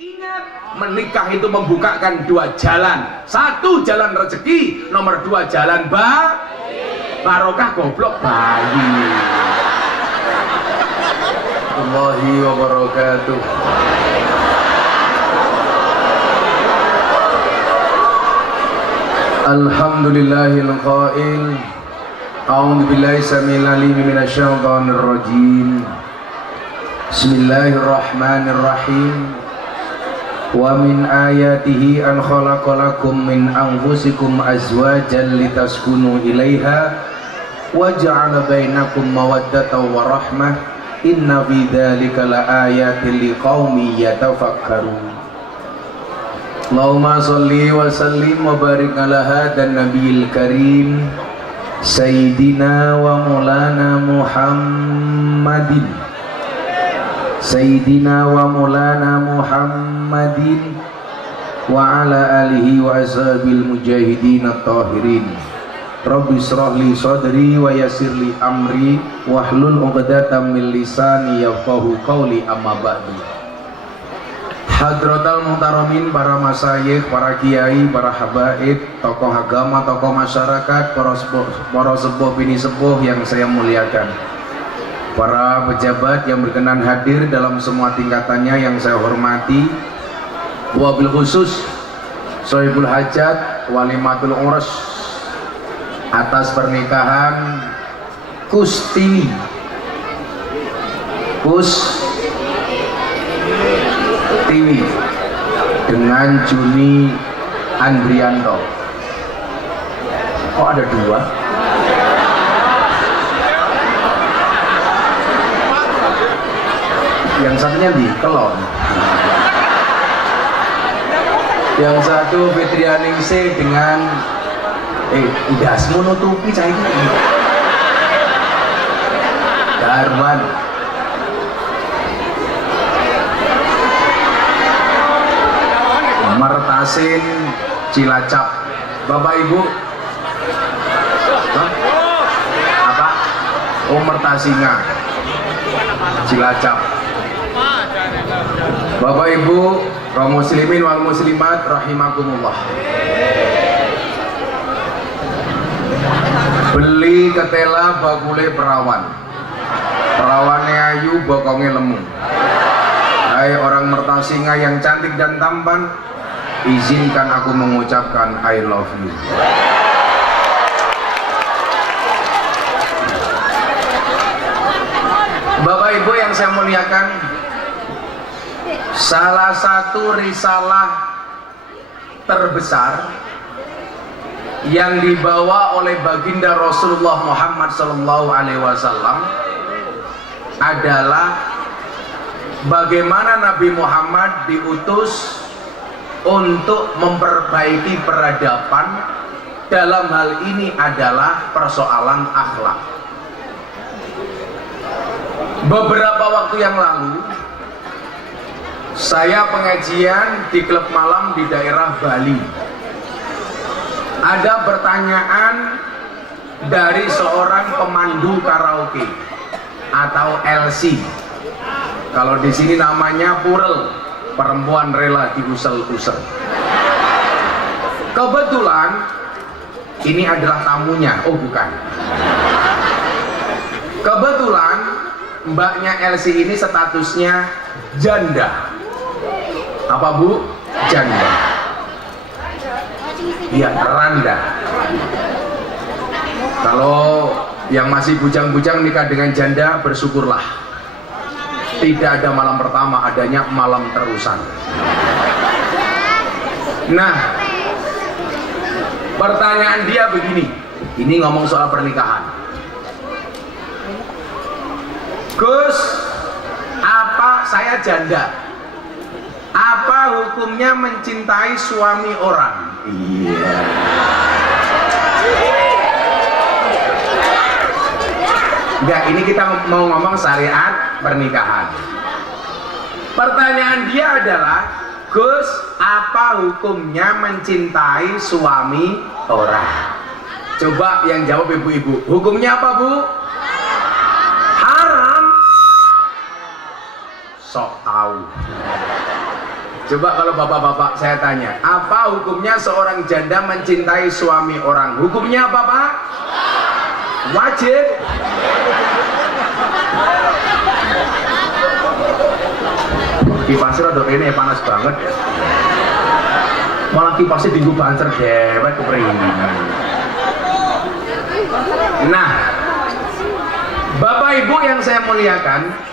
Ingat, menikah itu membukakan dua jalan. Satu jalan rezeki, nomor dua jalan barokah. Goblok bayi. Allahi wa barakatuh. Alhamdulillahil qail. A'udzu billahi samil alim minasyaitonir rajim. Bismillahirrahmanirrahim. Wa min ayatihi an khalaqalakum min anfusikum azwajan litaskunu ilaiha wa ja'ala bainakum mawaddatan wa rahmah inna fi dzalika laayatin liqaumin yatafakkarun. Allahumma shalli wa sallim wa barik ala hadan nabiyil karim sayyidina wa maulana Muhammadin Sayyidina wa maulana Muhammadin wa ala alihi wa ashabil mujahidin at-tahirin. Rabbi shrah li sadri wa yassir li amri wahlul 'uqdatam min lisani yafqahu qawli, amma ba'du. Hadratal muhtaramin, para masyayikh, para kiai, para habaib, tokoh agama, tokoh masyarakat, para sepuh bini sepuh yang saya muliakan, para pejabat yang berkenan hadir dalam semua tingkatannya yang saya hormati, wabil khusus Sohibul Hajat Walimatul Urus atas pernikahan Kustiwi dengan Juni Andrianto. Kok ada dua? Yang satunya di Kelon, yang satu Fitrianingsih dengan udah nutupi cah ini Darman. Mertasin Cilacap. Bapak Ibu, apa? Oh, Mertasinga Cilacap. Bapak Ibu, kaum muslimin wal muslimat rahimakumullah. Beli ketela bakule perawan. Perawannya ayu, bokongnya lemu. Hai orang Mertasinga yang cantik dan tampan, izinkan aku mengucapkan I love you. Bapak Ibu yang saya muliakan, salah satu risalah terbesar yang dibawa oleh baginda Rasulullah Muhammad SAW adalah bagaimana Nabi Muhammad diutus untuk memperbaiki peradaban. Dalam hal ini adalah persoalan akhlak. Beberapa waktu yang lalu saya pengajian di klub malam di daerah Bali. Ada pertanyaan dari seorang pemandu karaoke atau LC. Kalau di sini namanya Purel, perempuan rela diusel-usel. Kebetulan ini adalah tamunya. Oh bukan. Kebetulan mbaknya LC ini statusnya janda. Apa Bu? Janda. Iya, randa. Kalau yang masih bujang-bujang nikah dengan janda, bersyukurlah. Tidak ada malam pertama, adanya malam terusan. Nah, pertanyaan dia begini. Ini ngomong soal pernikahan. Gus, apa saya janda? Apa hukumnya mencintai suami orang? Iya. Enggak, ini kita mau ngomong syariat pernikahan. Pertanyaan dia adalah, Gus, apa hukumnya mencintai suami orang? Coba yang jawab ibu-ibu. Hukumnya apa, Bu? Haram. Sok tahu. Coba kalau bapak-bapak saya tanya, apa hukumnya seorang janda mencintai suami orang? Hukumnya apa, Pak? Wajib. Kipasnya rada ini panas banget ya. Malah kipasnya dinggo banser dewek keperingan. Nah, Bapak Ibu yang saya muliakan,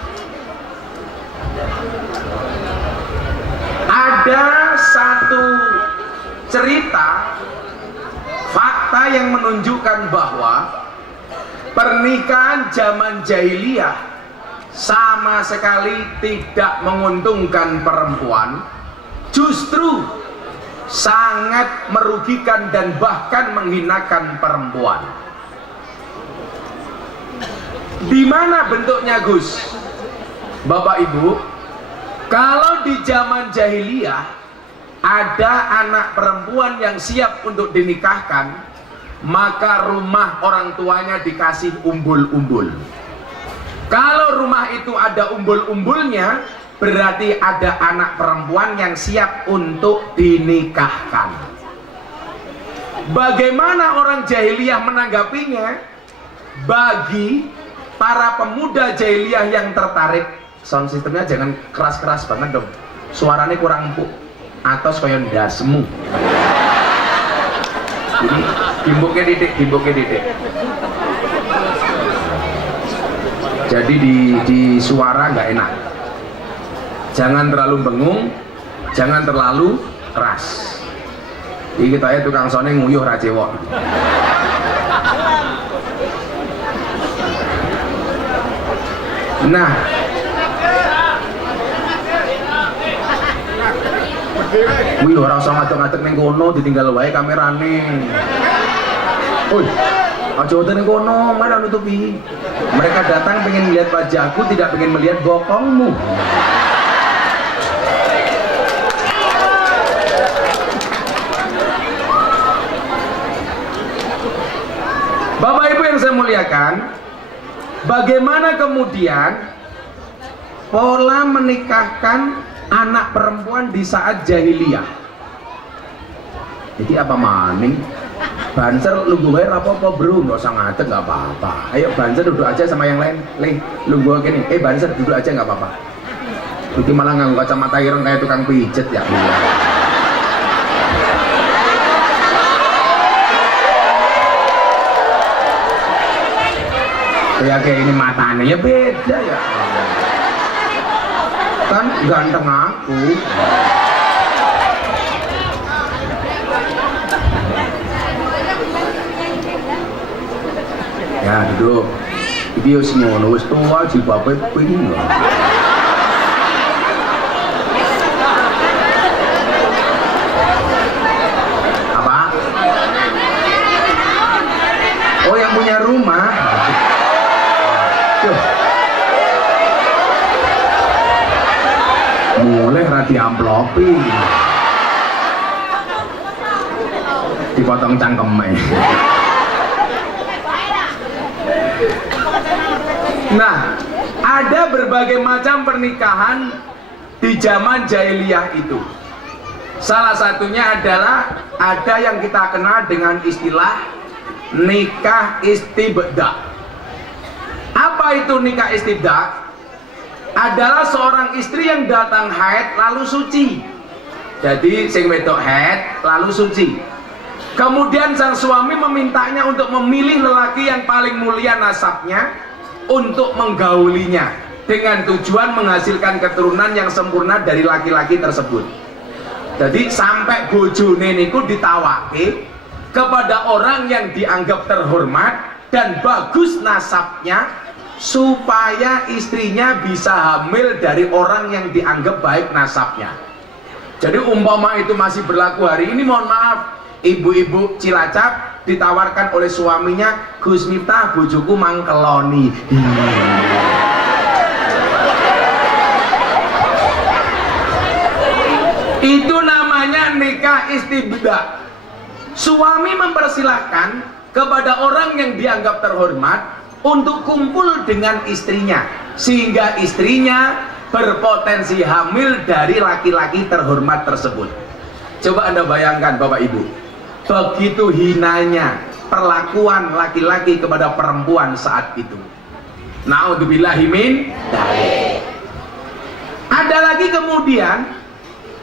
ada satu cerita fakta yang menunjukkan bahwa pernikahan zaman jahiliyah sama sekali tidak menguntungkan perempuan, justru sangat merugikan dan bahkan menghinakan perempuan. Di mana bentuknya, Gus? Bapak Ibu, kalau di zaman jahiliyah ada anak perempuan yang siap untuk dinikahkan, maka rumah orang tuanya dikasih umbul-umbul. Kalau rumah itu ada umbul-umbulnya, berarti ada anak perempuan yang siap untuk dinikahkan. Bagaimana orang jahiliyah menanggapinya? Bagi para pemuda jahiliyah yang tertarik, sound systemnya jangan keras-keras banget dong, suaranya kurang empuk atau koyo ndasmu. Jadi dimbuknya didik. Jadi di suara nggak enak. Jangan terlalu bengung, jangan terlalu keras. Jadi kita ya tukang sone nguyuh ra cewek. Nah, wih orang usah ngadeg-ngadeg ning kono, ditinggal wae kamerane. Oi, aja udah ning kono, mana nutupi. Mereka datang pengen melihat wajahku, tidak pengen melihat bokongmu. Bapak Ibu yang saya muliakan, bagaimana kemudian pola menikahkan anak perempuan di saat jahiliyah? Jadi apa maning? Banser lu gue apa-apa bro, nggak usah ngadeg, nggak apa-apa. Ayo Banser duduk aja sama yang lain. Lu gue gini, Banser duduk aja nggak apa-apa. Itu malah nganggo kacamata ireng kayak tukang pijet ya. Ya kayak ini matanya ya beda ya. Kan ganteng aku. Ya duduk. Iki wis ngono, wis tuwa jilbabe pink. Apa? Oh, yang punya rumah. Tuh. Mulai rati amplopi. Dipotong cangkeme. Nah, ada berbagai macam pernikahan di zaman jahiliyah itu. Salah satunya adalah ada yang kita kenal dengan istilah nikah istibda. Apa itu nikah istibda? Adalah seorang istri yang datang haid lalu suci. Jadi sing wedok haid lalu suci. Kemudian sang suami memintanya untuk memilih lelaki yang paling mulia nasabnya untuk menggaulinya dengan tujuan menghasilkan keturunan yang sempurna dari laki-laki tersebut. Jadi sampai bojone niku ditawake kepada orang yang dianggap terhormat dan bagus nasabnya supaya istrinya bisa hamil dari orang yang dianggap baik nasabnya. Jadi umpama itu masih berlaku hari ini, mohon maaf, ibu-ibu Cilacap ditawarkan oleh suaminya, Gus Miftah bojoku mangkeloni. Itu namanya nikah istibda. Suami mempersilahkan kepada orang yang dianggap terhormat untuk kumpul dengan istrinya, sehingga istrinya berpotensi hamil dari laki-laki terhormat tersebut. Coba Anda bayangkan Bapak Ibu, begitu hinanya perlakuan laki-laki kepada perempuan saat itu. Naudzubillahi min dzalik. Ada lagi kemudian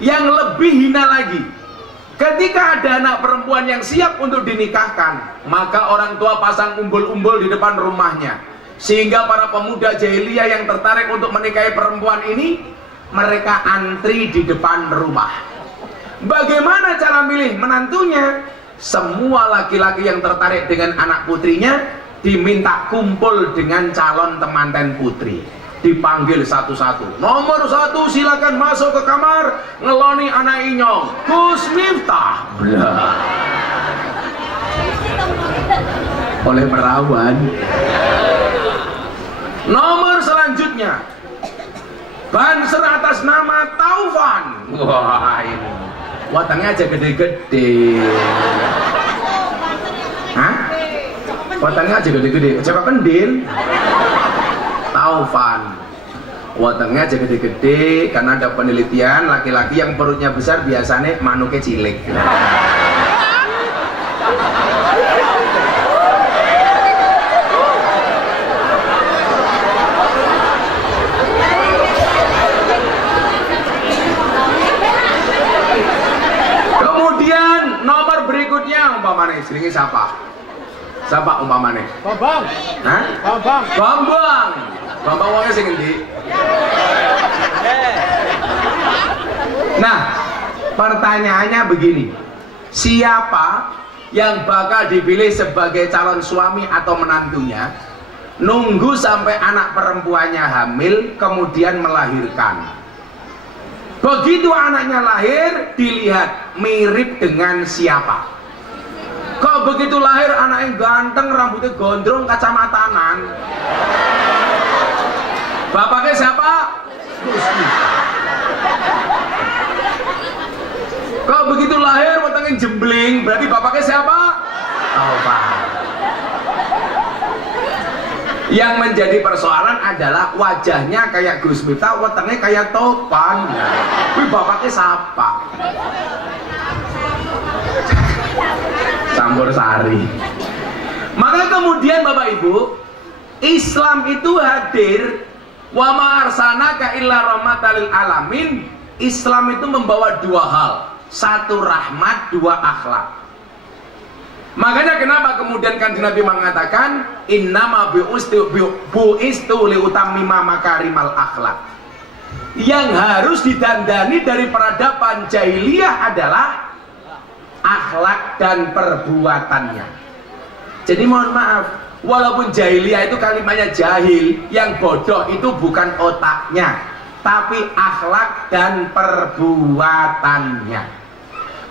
yang lebih hina lagi. Ketika ada anak perempuan yang siap untuk dinikahkan, maka orang tua pasang umbul-umbul di depan rumahnya, sehingga para pemuda jahiliyah yang tertarik untuk menikahi perempuan ini, mereka antri di depan rumah. Bagaimana cara milih menantunya? Semua laki-laki yang tertarik dengan anak putrinya diminta kumpul dengan calon temanten putri, dipanggil satu-satu. Nomor 1 silakan masuk ke kamar ngeloni anak inyong, Gus Miftah. Blah. Oleh perawan. Nomor selanjutnya, banser atas nama Taufan. Wah, ini watangnya aja gede-gede. Hah? Watangnya aja gede-gede. Coba kendil. Taufan. Watangnya aja gede-gede karena ada penelitian laki-laki yang perutnya besar biasanya manuknya cilik. Umpamane jenenge siapa? Siapa umpamane? Bambang. Hah? Bambang. Bambang. Bambang wonge sing endi? Nah, pertanyaannya begini. Siapa yang bakal dipilih sebagai calon suami atau menantunya? Nunggu sampai anak perempuannya hamil kemudian melahirkan. Begitu anaknya lahir, dilihat mirip dengan siapa. Kok begitu lahir anaknya ganteng, rambutnya gondrong, kacamatanan. Bapaknya siapa? Kok begitu lahir wetenge jembling, berarti bapaknya siapa? Taufan. Yang menjadi persoalan adalah wajahnya kayak Gus Miftah, wetenge kayak Taufan. Wih, bapaknya siapa? Campur sari. Maka kemudian Bapak Ibu, Islam itu hadir, wa ma arsalnaka illa rahmatan lil alamin. Islam itu membawa dua hal, satu rahmat, dua akhlak. Makanya kenapa kemudian kan Nabi mengatakan innama bu'istu liutammima makarimal akhlak. Yang harus didandani dari peradaban jahiliyah adalah akhlak dan perbuatannya. Jadi mohon maaf, walaupun jahiliyah itu kalimatnya jahil, yang bodoh itu bukan otaknya, tapi akhlak dan perbuatannya.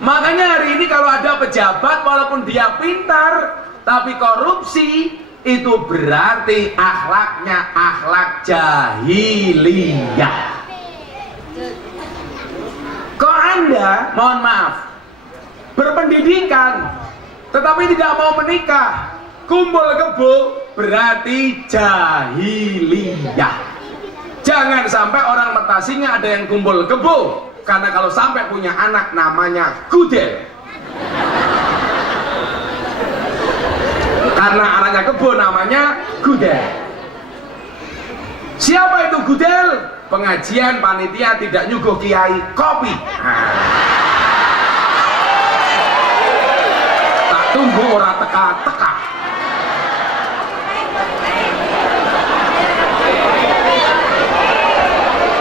Makanya hari ini kalau ada pejabat walaupun dia pintar tapi korupsi, itu berarti akhlaknya akhlak jahiliyah. Kok Anda, mohon maaf, berpendidikan tetapi tidak mau menikah, kumpul kebo, berarti jahiliyah. Jangan sampai orang Metasinga ada yang kumpul kebo, karena kalau sampai punya anak namanya gudel, karena anaknya kebo namanya gudel. Siapa itu gudel? Pengajian panitia tidak nyuguh kiai kopi. Tunggu orang teka-teka.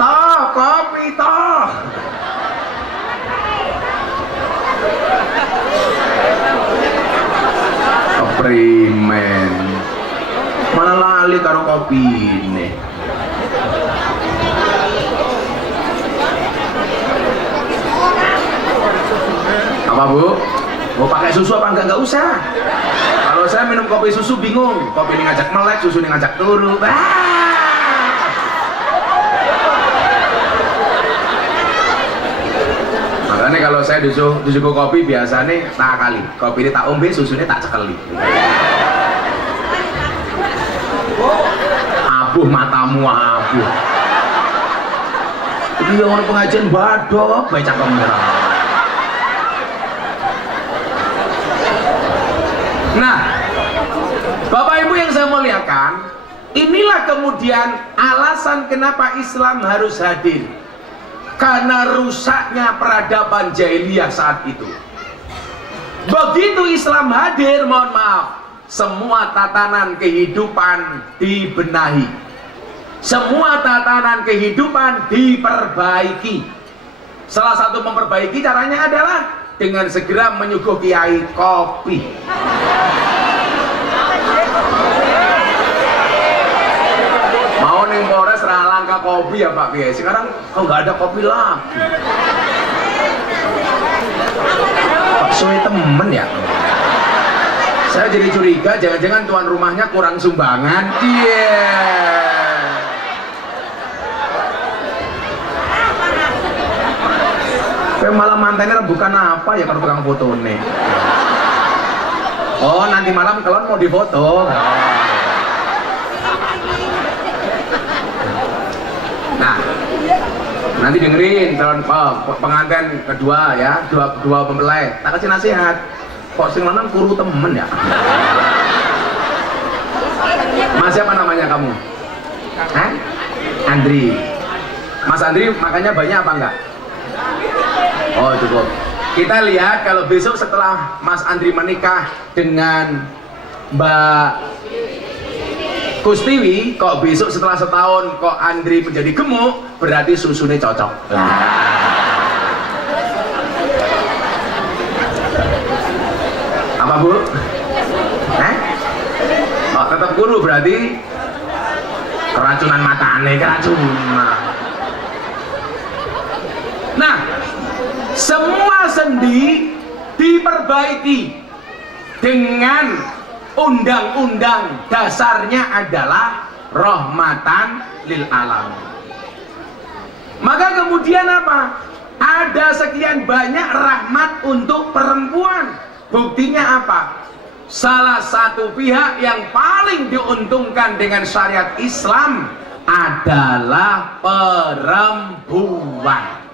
Toh, kopi toh. Keprimen. Mana lali karo kopi ini. Apa Bu? Mau pakai susu apa enggak? Enggak usah. Kalau saya minum kopi susu bingung. Kopi ini ngajak melek, susu ini ngajak turu. Makanya kalau saya disuguh kopi biasanya tak kali. Kopi ini tak ombe, susunya tak cekeli. Abuh matamu abuh. Iya orang pengajian badok baca kamera. Nah, Bapak Ibu yang saya muliakan, inilah kemudian alasan kenapa Islam harus hadir. Karena rusaknya peradaban jahiliyah saat itu. Begitu Islam hadir, mohon maaf, semua tatanan kehidupan dibenahi. Semua tatanan kehidupan diperbaiki. Salah satu memperbaiki caranya adalah dengan segera menyuguh kiai kopi. Mau ning Polres langka kopi ya Pak Kiai. Sekarang kok nggak ada kopi lagi. Pak Soe temen ya. Saya jadi curiga jangan-jangan tuan rumahnya kurang sumbangan. Kayak malah mantannya bukan apa ya kalau tukang foto nih. Oh nanti malam kalian mau difoto. Nah nanti dengerin calon pengantin kedua ya, dua mempelai. Tak kasih nasihat. Kok sing lanang kuru temen ya? Mas siapa namanya kamu? Hah? Andri. Mas Andri makannya banyak apa enggak? Oh cukup. Kita lihat kalau besok setelah Mas Andri menikah dengan Mbak Kustiwi, kok besok setelah setahun kok Andri menjadi gemuk, berarti susunya cocok. Apa Bu? Oh tetap guru berarti keracunan mata aneh, keracunan. Nah, semua sendi diperbaiki dengan undang-undang dasarnya adalah rahmatan lil alamin. Maka kemudian apa? Ada sekian banyak rahmat untuk perempuan. Buktinya apa? Salah satu pihak yang paling diuntungkan dengan syariat Islam adalah perempuan.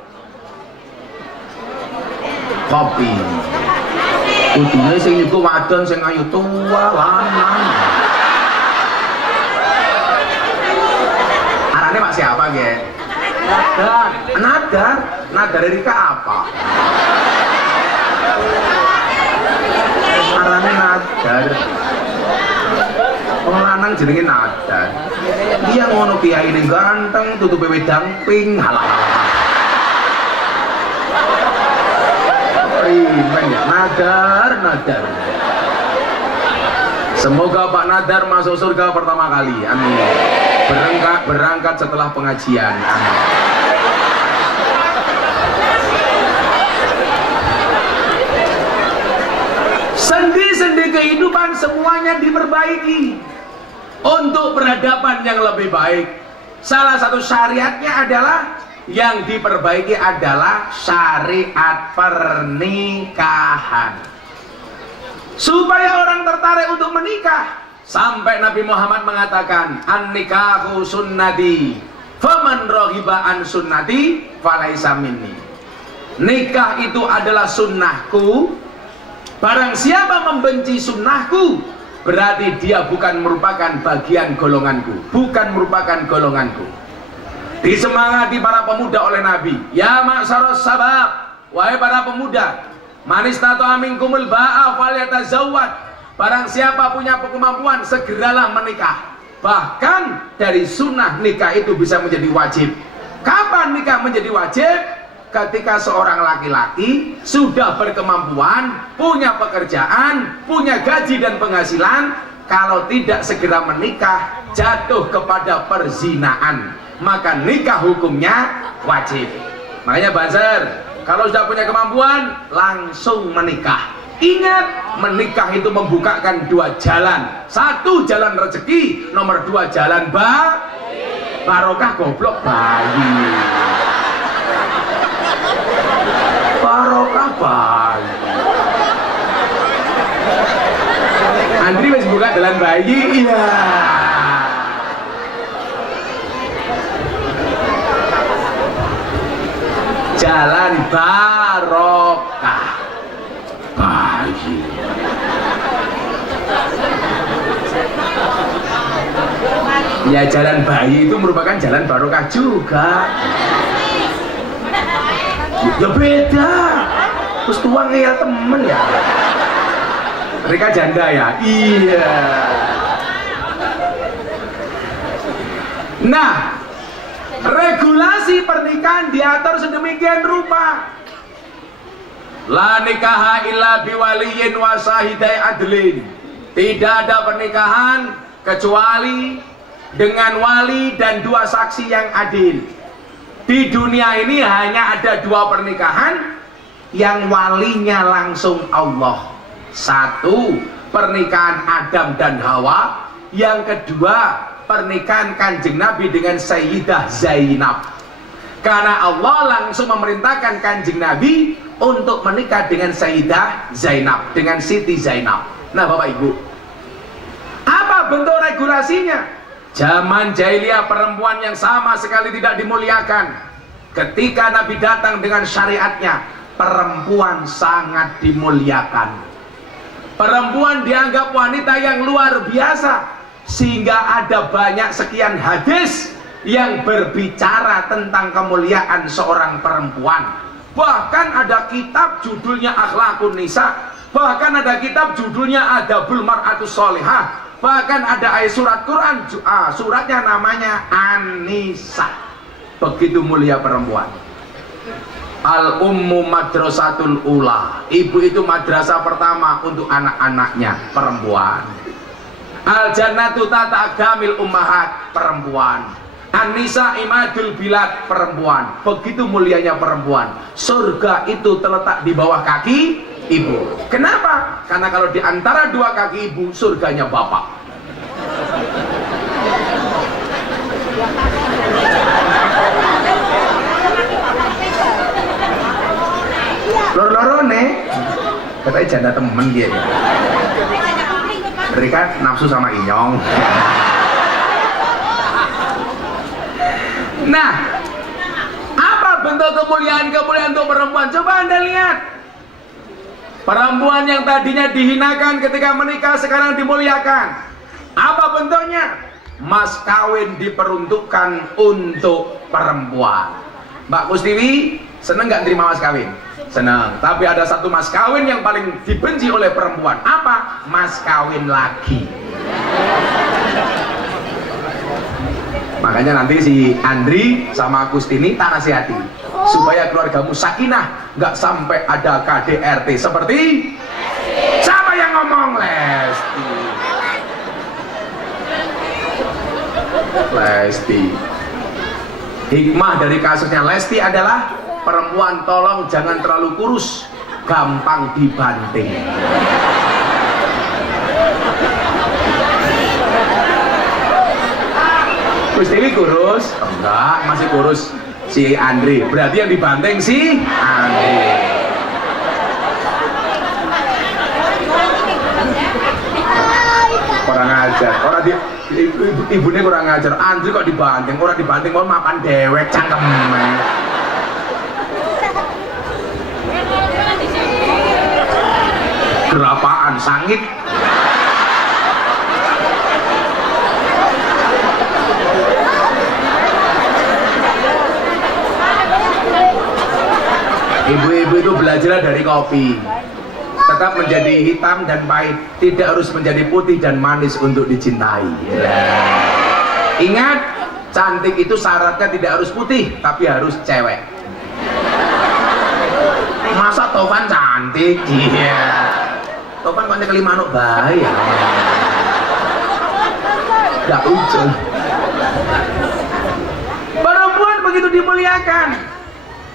Kopi kudune sing nyuguh wadon sing ayu tua lanang. Arane Pak siapa ge? Nadar Erika apa? Arane Nadar. Wong lanang jenenge Nadar. Dia ngono kiai ning ganteng tutup wedang pink halah. Nadar. Semoga Pak Nadar masuk surga pertama kali. Amin. Berangkat setelah pengajian. Amin. Sendi-sendi kehidupan semuanya diperbaiki untuk peradaban yang lebih baik. Salah satu syariatnya adalah yang diperbaiki adalah syariat pernikahan supaya orang tertarik untuk menikah. Sampai Nabi Muhammad mengatakan an-nikahu sunnati faman raghiba an sunnati falaisa minni. Nikah itu adalah sunnahku, barang siapa membenci sunnahku berarti dia bukan merupakan bagian golonganku, bukan merupakan golonganku. Disemangati para pemuda oleh Nabi, ya ma'syaras sabab, wahai para pemuda, man istata'a minkumul ba'a falyatazawwad. Barang siapa punya kemampuan segeralah menikah. Bahkan dari sunnah nikah itu bisa menjadi wajib. Kapan nikah menjadi wajib? Ketika seorang laki-laki sudah berkemampuan, punya pekerjaan, punya gaji dan penghasilan. Kalau tidak segera menikah, jatuh kepada perzinaan, maka nikah hukumnya wajib. Makanya buzzer, kalau sudah punya kemampuan langsung menikah. Ingat, menikah itu membukakan dua jalan. Satu jalan rezeki, nomor dua jalan barokah. Goblok bayi. Barokah bayi. Andri masih buka jalan bayi. Iya. jalan barokah bayi. Ya jalan bayi itu merupakan jalan barokah juga. Ya beda. Terus tuang ya temen ya. Mereka janda ya. Iya. Nah, regulasi pernikahan diatur sedemikian rupa. La nikaha illa biwaliyin wa sahidai adlin. Tidak ada pernikahan kecuali dengan wali dan dua saksi yang adil. Di dunia ini hanya ada dua pernikahan yang walinya langsung Allah. Satu, pernikahan Adam dan Hawa. Yang kedua, pernikahan Kanjeng Nabi dengan Sayyidah Zainab. Karena Allah langsung memerintahkan Kanjeng Nabi untuk menikah dengan Sayyidah Zainab, dengan Siti Zainab. Nah Bapak Ibu, apa bentuk regulasinya? Zaman jahiliyah perempuan yang sama sekali tidak dimuliakan. Ketika Nabi datang dengan syariatnya, perempuan sangat dimuliakan. Perempuan dianggap wanita yang luar biasa, sehingga ada banyak sekian hadis yang berbicara tentang kemuliaan seorang perempuan. Bahkan ada kitab judulnya Akhlakun Nisa, bahkan ada kitab judulnya Adabul Mar'atus Sholihah, bahkan ada ayat surat Quran, suratnya namanya An-Nisa. Begitu mulia perempuan. Al-ummu madrasatul ula. Ibu itu madrasah pertama untuk anak-anaknya, perempuan. Al-jannatu tata agamil ummahat, perempuan. An-nisa imadul bilad, perempuan. Begitu mulianya perempuan. Surga itu terletak di bawah kaki ibu. Kenapa? Karena kalau di antara dua kaki ibu, surganya bapak. Loro-loro nih, katanya janda temen dia ya. Mereka nafsu sama Inyong. Nah, apa bentuk kemuliaan untuk perempuan? Coba Anda lihat. Perempuan yang tadinya dihinakan ketika menikah sekarang dimuliakan. Apa bentuknya? Mas kawin diperuntukkan untuk perempuan. Mbak Kustiwi seneng nggak terima mas kawin? Senang. Tapi ada satu mas kawin yang paling dibenci oleh perempuan. Apa? Mas kawin lagi. Makanya nanti si Andri sama Kustini tak nasihati supaya keluargamu sakinah, nggak sampai ada KDRT seperti siapa yang ngomong? Lesti. Hikmah dari kasusnya Lesti adalah perempuan tolong jangan terlalu kurus, gampang dibanting. Kustiwi kurus? Enggak, masih kurus si Andri. Berarti yang dibanting si Andri. Kurang ajar. Orang ibunya kurang ajar. Andri kok dibanting? Orang dibanting kok mapan dewek cangkemnya. Gerapaan sangit. Ibu-ibu itu belajar dari kopi, tetap menjadi hitam dan pahit, tidak harus menjadi putih dan manis untuk dicintai. Ingat, cantik itu syaratnya tidak harus putih, tapi harus cewek. Masa Tovan cantik? Iya. Tovan kok kelima anak bayi ya? Gak ujung. Perempuan begitu dimuliakan.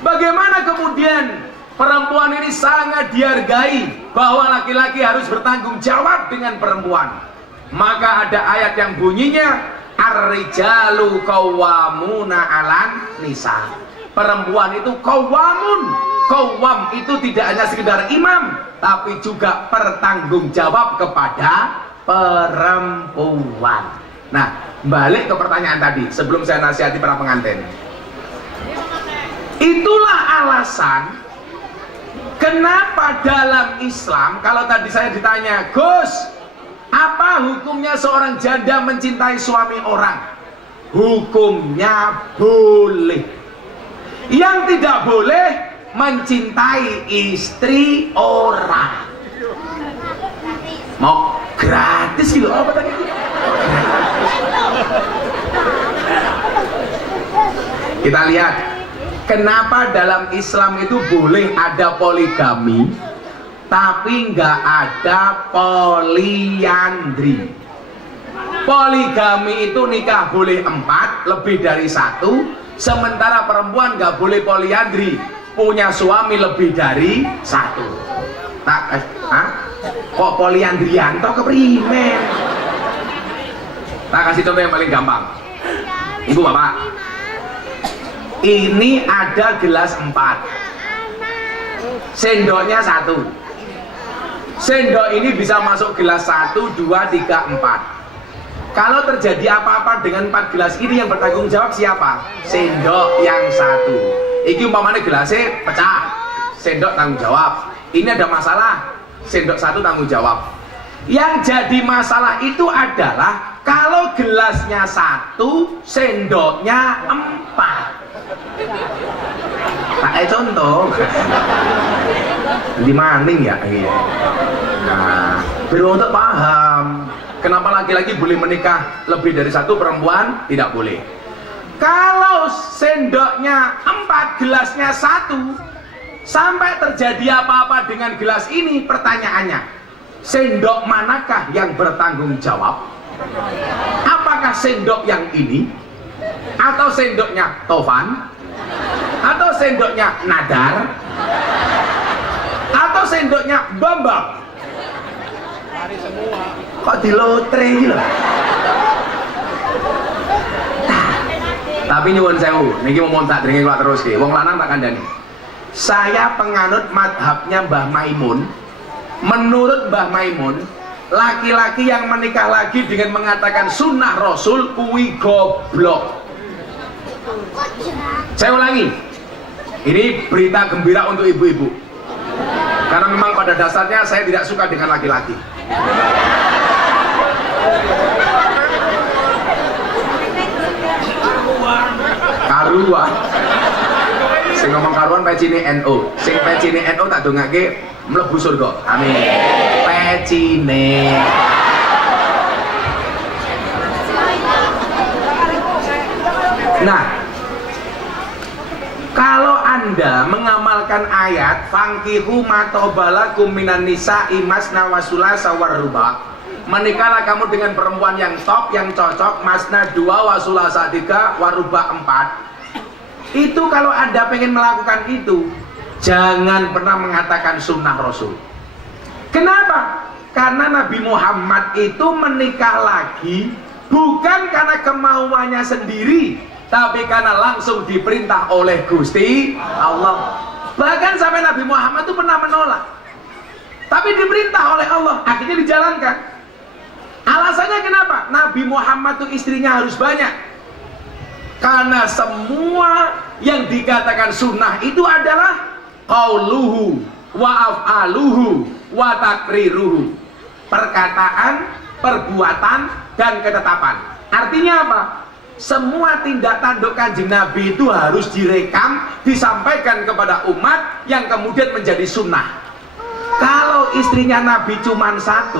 Bagaimana kemudian perempuan ini sangat dihargai, bahwa laki-laki harus bertanggung jawab dengan perempuan. Maka ada ayat yang bunyinya ar-rijalu qawwamuna 'alan nisa. Perempuan itu qawwamun. Qawwam itu tidak hanya sekedar imam, tapi juga bertanggung jawab kepada perempuan. Nah, balik ke pertanyaan tadi sebelum saya nasihati para pengantin. Itulah alasan kenapa dalam Islam, kalau tadi saya ditanya, Gus, apa hukumnya seorang janda mencintai suami orang? Hukumnya boleh. Yang tidak boleh mencintai istri orang. Mau gratis gitu apa tadi? Kita lihat kenapa dalam Islam itu boleh ada poligami tapi nggak ada poliandri. Poligami itu nikah boleh 4 lebih dari 1, sementara perempuan nggak boleh poliandri, punya suami lebih dari 1. Kok poliandrian toh keprimen? Tak kasih contoh yang paling gampang. Ibu bapak, ini ada gelas 4, sendoknya 1. Sendok ini bisa masuk gelas 1, 2, 3, 4. Kalau terjadi apa-apa dengan 4 gelas ini, yang bertanggung jawab siapa? Sendok yang 1. Iki umpamanya gelasnya pecah, sendok tanggung jawab. Ini ada masalah, sendok 1 tanggung jawab. Yang jadi masalah itu adalah kalau gelasnya 1, sendoknya 4. Kayak contoh di maning ya. Nah, biar untuk paham kenapa laki-laki boleh menikah lebih dari 1, perempuan tidak boleh. Kalau sendoknya 4, gelasnya 1, sampai terjadi apa-apa dengan gelas ini, pertanyaannya, sendok manakah yang bertanggung jawab? Apakah sendok yang ini? Atau sendoknya Tovan? Atau sendoknya Nadar? Atau sendoknya Bambang? Kok di lotre gitu? Tapi nyuwun sewu, niki mau tak dringe kok terus ki. Wong lanang tak kandhani. Saya penganut madhabnya Mbah Maimun. Menurut Mbah Maimun, laki-laki yang menikah lagi dengan mengatakan sunnah Rasul kuwi goblok. Saya ulangi, ini berita gembira untuk ibu-ibu, karena memang pada dasarnya saya tidak suka dengan laki-laki. Karuan, sing ngomong karuan pecine NU, sing pecine NU tak dongake mlebu surga. Amin. Pecine. Nah, kalau Anda mengamalkan ayat fangkihu matobalakum minan nisa'i masna wa sulasa warruba, menikahlah kamu dengan perempuan yang top, yang cocok, masna 2 wa sulasa 3 warruba 4. Itu kalau Anda pengen melakukan itu, jangan pernah mengatakan sunnah Rasul. Kenapa? Karena Nabi Muhammad itu menikah lagi bukan karena kemauannya sendiri, tapi karena langsung diperintah oleh Gusti Allah. Bahkan sampai Nabi Muhammad itu pernah menolak, tapi diperintah oleh Allah, akhirnya dijalankan. Alasannya kenapa? Nabi Muhammad itu istrinya harus banyak, karena semua yang dikatakan sunnah itu adalah qauluhu wa af'aluhu wa takriruhu, perkataan, perbuatan, dan ketetapan. Artinya apa? Semua tindak tanduk Kanjeng Nabi itu harus direkam, disampaikan kepada umat, yang kemudian menjadi sunnah. Kalau istrinya Nabi cuma 1,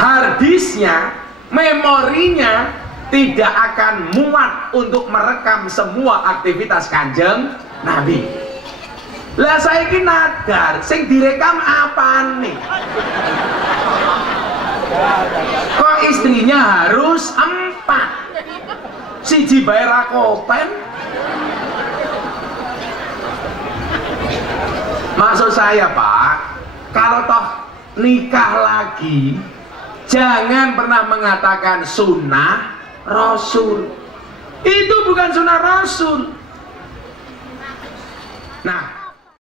harddisknya, memorinya tidak akan muat untuk merekam semua aktivitas Kanjeng Nabi. Lah saiki nadar sing direkam apane? Kok istrinya harus 4? Siji bae ra kopen. Maksud saya, Pak, kalau toh nikah lagi, jangan pernah mengatakan sunnah Rasul. Itu bukan sunnah Rasul. Nah,